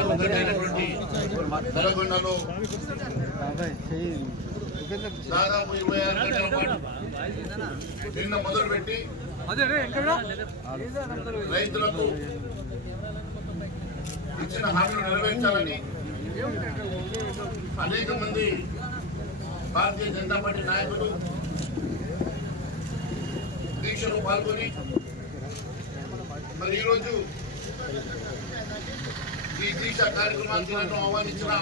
జిల్లాలో ఒకటైనటువంటి నల్గొండలో దాదాపు 26 గంటల పాటు నిన్న మొదలుపెట్టి రైతులకు ఇచ్చిన హామీలు నెరవేర్చాలని అనేక మంది భారతీయ జనతా పార్టీ నాయకులు దీక్షలో పాల్గొని మరి ఈరోజు ఈ దీక్ష కార్యక్రమానికి నన్ను ఆహ్వానించిన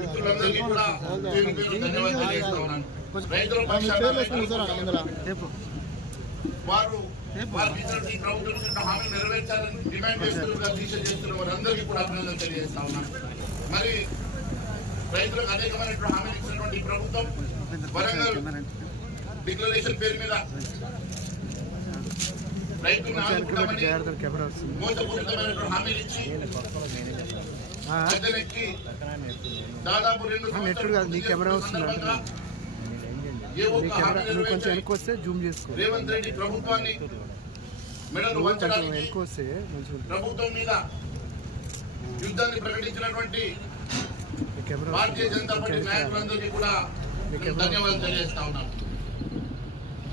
మిత్రులందరికీ కూడా ధన్యవాదాలు తెలియజేస్తా ఉన్నాను. రైతుల పక్షాన వారికి ఇచ్చినటువంటి ప్రభుత్వం హామీ నెరవేర్చాలని డిమాండ్ చేస్తున్న దీక్ష చేస్తున్న వారందరికీ కూడా అభినందనలు తెలియజేస్తా ఉన్నాను. మరి రైతులకు అనేకమైనటువంటి హామీలు ఇచ్చినటువంటి ప్రభుత్వం వరంగల్ డిక్లరేషన్ పేరు మీద రైతులను ఆదుకుంటామని మోసపూరితమైనటువంటి హామీలు ఇచ్చి పెద్దలెక్కి దాదాపు 2 సంవత్సరాలుగా ఏ ఒక్క హామీ నెరవేర్చని రేవంత్ రెడ్డి ప్రభుత్వాన్ని మెడలు వంచడానికి ప్రభుత్వం మీద యుద్ధాన్ని ప్రకటించినటువంటి భారతీయ జనతా పార్టీ నాయకులందరికీ కూడా ధన్యవాదాలు తెలియజేస్తా ఉన్నాను.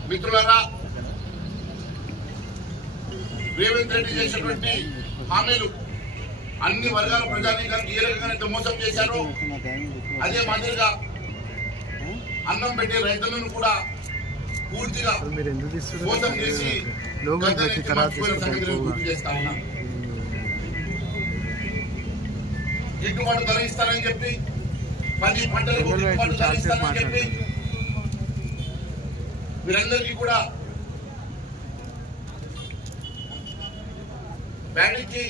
మిత్రులారా, రేవంత్ రెడ్డి చేసినటువంటి హామీలు అన్ని వర్గాల ప్రజానీకానికి ఏ రకంగా మోసం చేశారో అదే మాదిరిగా అన్నం పెట్టే రైతులను కూడా పూర్తిగా మోసం చేసి గుర్తు చేస్తా ఉన్నాం. గిట్టుబాటు ధర ఇస్తానని చెప్పి 10 పంటలకు గిట్టుబాటు ధర ఇస్తానని చెప్పి వీరందరికీ కూడా ప్యాడీకి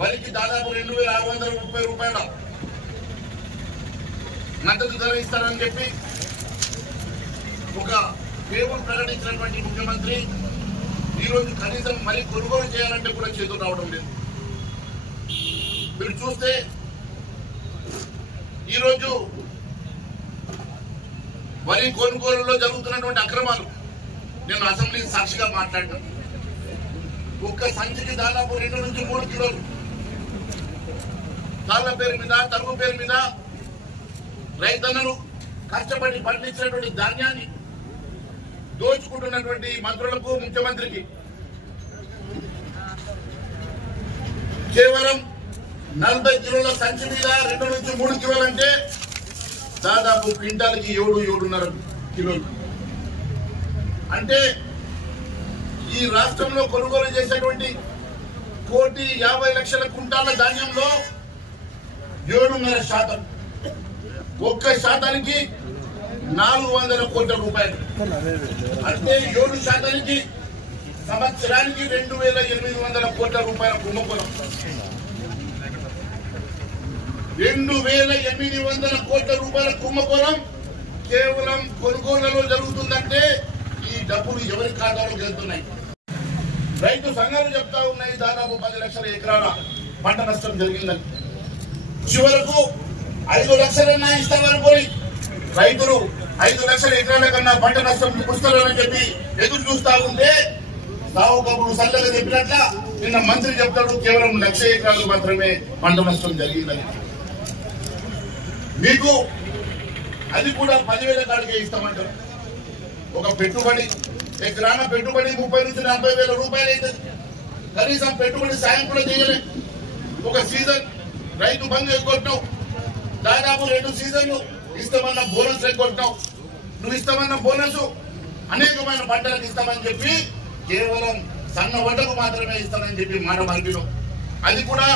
వరికి దాదాపు 2630 రూపాయల మద్దతు ధర ఇస్తారని చెప్పి ఒక పేపర్ ప్రకటించినటువంటి ముఖ్యమంత్రి ఈరోజు కనీసం మరి కొనుగోలు చేయాలంటే కూడా చేతులు రావడం లేదు. మీరు చూస్తే ఈరోజు వరి కొనుగోలులో జరుగుతున్నటువంటి అక్రమాలు నేను అసెంబ్లీ సాక్షిగా మాట్లాడినాను. ఒక్క సంచికి దాదాపు 2 నుంచి 3 కిలోలు తాళ్ల పేరు మీద తరుగు పేరు మీద రైతన్నలు కష్టపడి పండించినటువంటి ధాన్యాన్ని దోచుకుంటున్నటువంటి మంత్రులకు ముఖ్యమంత్రికి కేవలం 40 కిలోల సంచి మీద 2 నుంచి 3 కిలోలు అంటే దాదాపు క్వింటాల్కి 7-7.5 కిలోలు అంటే ఈ రాష్ట్రంలో కొనుగోలు చేసేటువంటి 1,50,00,000 కుంటాల ధాన్యంలో 7.5%, 1% 400 కోట్ల రూపాయలు అంటే 7% సంవత్సరానికి 2,800 కోట్ల రూపాయల కుంభకోణం. 2,800 కోట్ల రూపాయల కుంభకోణం కేవలం కొనుగోళ్లలో జరుగుతుందంటే ఈ డబ్బులు ఎవరి ఖాతాలో వెళ్తున్నాయి? రైతు సంఘాలు చెప్తా ఉన్నాయి దాదాపు 10 లక్షల ఎకరాల పంట నష్టం జరిగిందని. చివరకు 5 లక్షలన్నా ఇస్తామనుకోని రైతులు 5 లక్షల ఎకరాల కన్నా పంట నష్టం పుస్తారని చెప్పి ఎదురు చూస్తా ఉంటే సావు కబురు సల్లగా చెప్పినట్ల నిన్న మంత్రి చెప్తాడు కేవలం 1,00,000 ఎకరాలు మాత్రమే పంట నష్టం జరిగిందని. మీకు అది కూడా 10,000 కాడికే ఇస్తామంటారు. ఒక పెట్టుబడి ఎకరాన పెట్టుబడి 30,000 నుంచి 40,000 రూపాయలు అవుతుంది. కనీసం పెట్టుబడి సాయం కూడా చేయలేదు. ఒక సీజన్ రైతు బంధు ఎగ్గొట్టావు, దాదాపు 2 సీజన్లు ఇస్తామన్న బోనస్ ఎగ్గొట్టావు. నువ్వు ఇస్తామన్న బోనస్ అనేకమైన పంటలకు ఇస్తామని చెప్పి కేవలం సన్న వడ్డకు మాత్రమే ఇస్తామని చెప్పి మాట మార్పిలో అది కూడా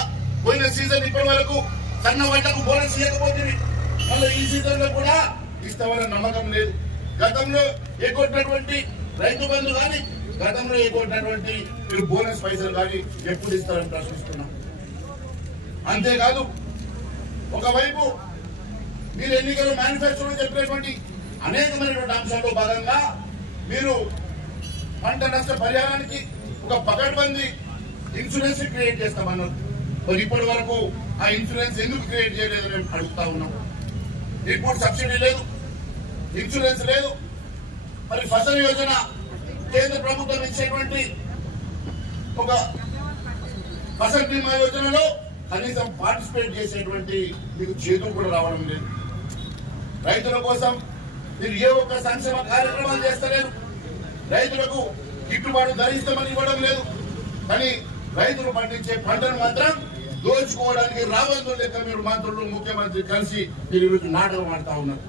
పోయిన సీజన్ ఇప్పటి వరకు సన్న వడ్డకు బోనస్ ఇవ్వకపోతే మళ్ళీ ఈ సీజన్ లో కూడా ఇస్తామన్న నమ్మకం లేదు. గతంలో ఎగ్గొట్టినటువంటి రైతు బంధు కానీ గతంలో ఎగ్గొట్టినటువంటి మీరు బోనస్ పైసలు కానీ ఎప్పుడు ఇస్తారని ప్రశ్నిస్తున్నాం. అంతేకాదు ఒకవైపు మీరు ఎన్నికల మేనిఫెస్టోలో చెప్పినటువంటి అనేకమైనటువంటి అంశాల్లో భాగంగా మీరు పంట నష్ట పరిహారానికి ఒక పకడ్బందీ ఇన్సూరెన్స్ క్రియేట్ చేస్తామన్నారు. మరి ఇప్పటి వరకు ఆ ఇన్సూరెన్స్ ఎందుకు క్రియేట్ చేయలేదని అడుగుతా ఉన్నాం. ఇన్పుట్ సబ్సిడీ లేదు, ఇన్సూరెన్స్ లేదు. మరి ఫసల్ యోజన కేంద్ర ప్రభుత్వం ఇచ్చేటువంటి ఒక ఫసల్ బీమా యోజనలో కనీసం పార్టిసిపేట్ చేసేటువంటి మీకు చేతులు కూడా రావడం లేదు. రైతుల కోసం మీరు ఏ ఒక్క సంక్షేమ కార్యక్రమాలు చేస్తలేరు. రైతులకు గిట్టుబాటు ధర ఇస్తామని ఇవ్వడం లేదు. కానీ రైతులు పండించే పంటను మాత్రం దోచుకోవడానికి రాబందుల లెక్క మీరు మంత్రులు ముఖ్యమంత్రి కలిసి మీరు ఈరోజు నాటకం ఆడుతా ఉన్నారు.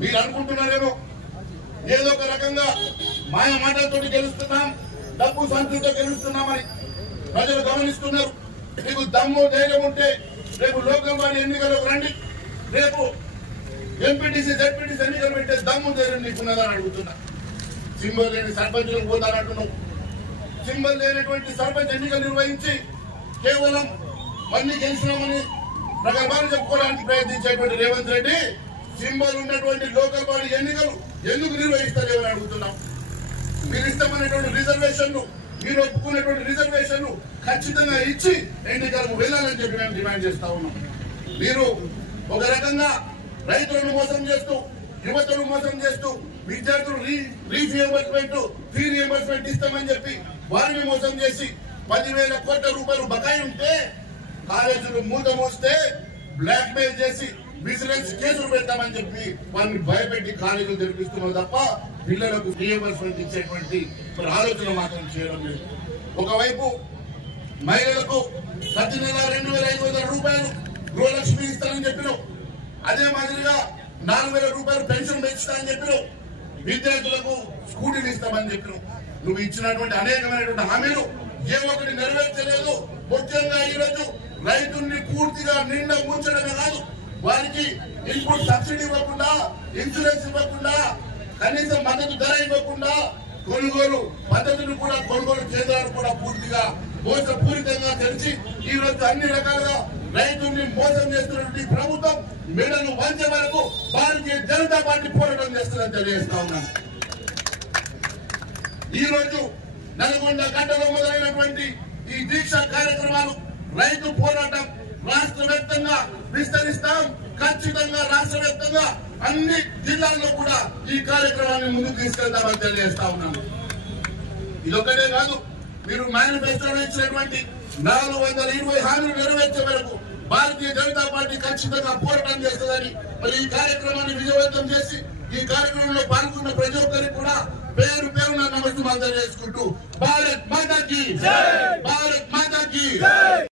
మీరు అనుకుంటున్నారేమో ఏదో ఒక రకంగా మాయ మాటలతో గెలుస్తున్నాం, డబ్బు సంతృప్తితో గెలుస్తున్నామని. ప్రజలు గమనిస్తున్నారు. మీకు దమ్ము ధైర్యం ఉంటే రేపు లోకల్ బాడీ ఎన్నికలకు రండి. రేపు ఎంపీటీసీ జెడ్పీటీసీ ఎన్నికలు పెట్టే దమ్ము ధైర్యం నీకున్నదని అడుగుతున్నా. సింబల్ లేని సర్పంచులకు పోతానంటున్నావు. సింబల్ లేనటువంటి సర్పంచ్ ఎన్నికలు నిర్వహించి కేవలం మళ్ళీ గెలిచినామని ప్రగల్భాలు చెప్పుకోవడానికి ప్రయత్నించేటువంటి రేవంత్ రెడ్డి సింబల్ ఉన్నటువంటి లోకల్ బాడీ ఎన్నికలు ఎందుకు నిర్వహిస్తారేమని అడుగుతున్నాం. మీరు ఇష్టమైనటువంటి రిజర్వేషన్లు, మీరు ఒప్పుకున్నటువంటి రిజర్వేషన్లు ఖచ్చితంగా ఇచ్చి ఎన్నికలకు వెళ్లాలని చెప్పి మేము డిమాండ్ చేస్తా ఉన్నాం. మీరు ఒక రకంగా రైతులను మోసం చేస్తూ, యువతను మోసం చేస్తూ, విద్యార్థులు రీఇంబర్స్మెంట్, ఫీ రీఇంబర్స్మెంట్ ఇస్తామని చెప్పి వారిని మోసం చేసి 10,000 కోట్ల రూపాయలు బకాయి ఉంటే కాలేజీలు మూత మోస్తే బ్లాక్ మెయిల్ చేసి విజిలెన్స్ కేసులు పెడతామని చెప్పి వారిని భయపెట్టి కాలేజీలు తెరిపిస్తున్నారు తప్ప పిల్లలకు రీఇంబర్స్మెంట్ ఇచ్చేటువంటి ఆలోచన మాత్రం చేయడం లేదు. ఒకవైపు మహిళలకు ప్రతి నెల 2,500 రూపాయలు గృహలక్ష్మి ఇస్తానని చెప్పినావు. అదే మాదిరిగా 4,000 రూపాయలు పెన్షన్ పెంచుతానని చెప్పినావు. విద్యార్థులకు స్కూటీలు ఇస్తామని చెప్పినావు. నువ్వు ఇచ్చినటువంటి అనేకమైనటువంటి హామీలు ఏ ఒక్కటి నెరవేర్చలేదు. ముఖ్యంగా ఈరోజు రైతుల్ని పూర్తిగా నిండా ముంచడమే కాదు, వారికి ఇన్పుట్ సబ్సిడీ ఇవ్వకుండా, ఇన్సూరెన్స్ ఇవ్వకుండా, కనీసం మద్దతు ధర ఇవ్వకుండా, కొనుగోలు పద్ధతులు కూడా, కొనుగోలు కేంద్రాలు కూడా పూర్తిగా మోసపూరితంగా తెరిచి ఈ రోజు అన్ని రకాలుగా రైతుల్ని మోసం చేస్తున్నటువంటి ప్రభుత్వం మెడలు వంచే వరకు భారతీయ జనతా పార్టీ పోరాటం చేస్తుందని తెలియజేస్తా ఉన్నాను. ఈ రోజు నల్గొండ గడ్డలో మొదలైనటువంటి ఈ దీక్ష కార్యక్రమాలు, రైతు పోరాటం రాష్ట్ర వ్యాప్తంగా విస్తరిస్తాం. ఖచ్చితంగా రాష్ట్ర వ్యాప్తంగా అన్ని జిల్లాల్లో కూడా ఈ కార్యక్రమాన్ని ముందుకు తీసుకెళ్తామని తెలియజేస్తా ఉన్నాను. ఇదొక్కటే కాదు, మీరు మేనిఫెస్టోలో ఇచ్చినటువంటి 420 హామీలు నెరవేర్చే వరకు భారతీయ జనతా పార్టీ ఖచ్చితంగా పోరాటం చేస్తుందని, మరి ఈ కార్యక్రమాన్ని విజయవంతం చేసి ఈ కార్యక్రమంలో పాల్గొన్న ప్రతి ఒక్కరికి కూడా పేరు పేరున నమస్కారం తెలియజేసుకుంటూ భారత్ మాతా కీ జై, భారత్ మాతా కీ జై.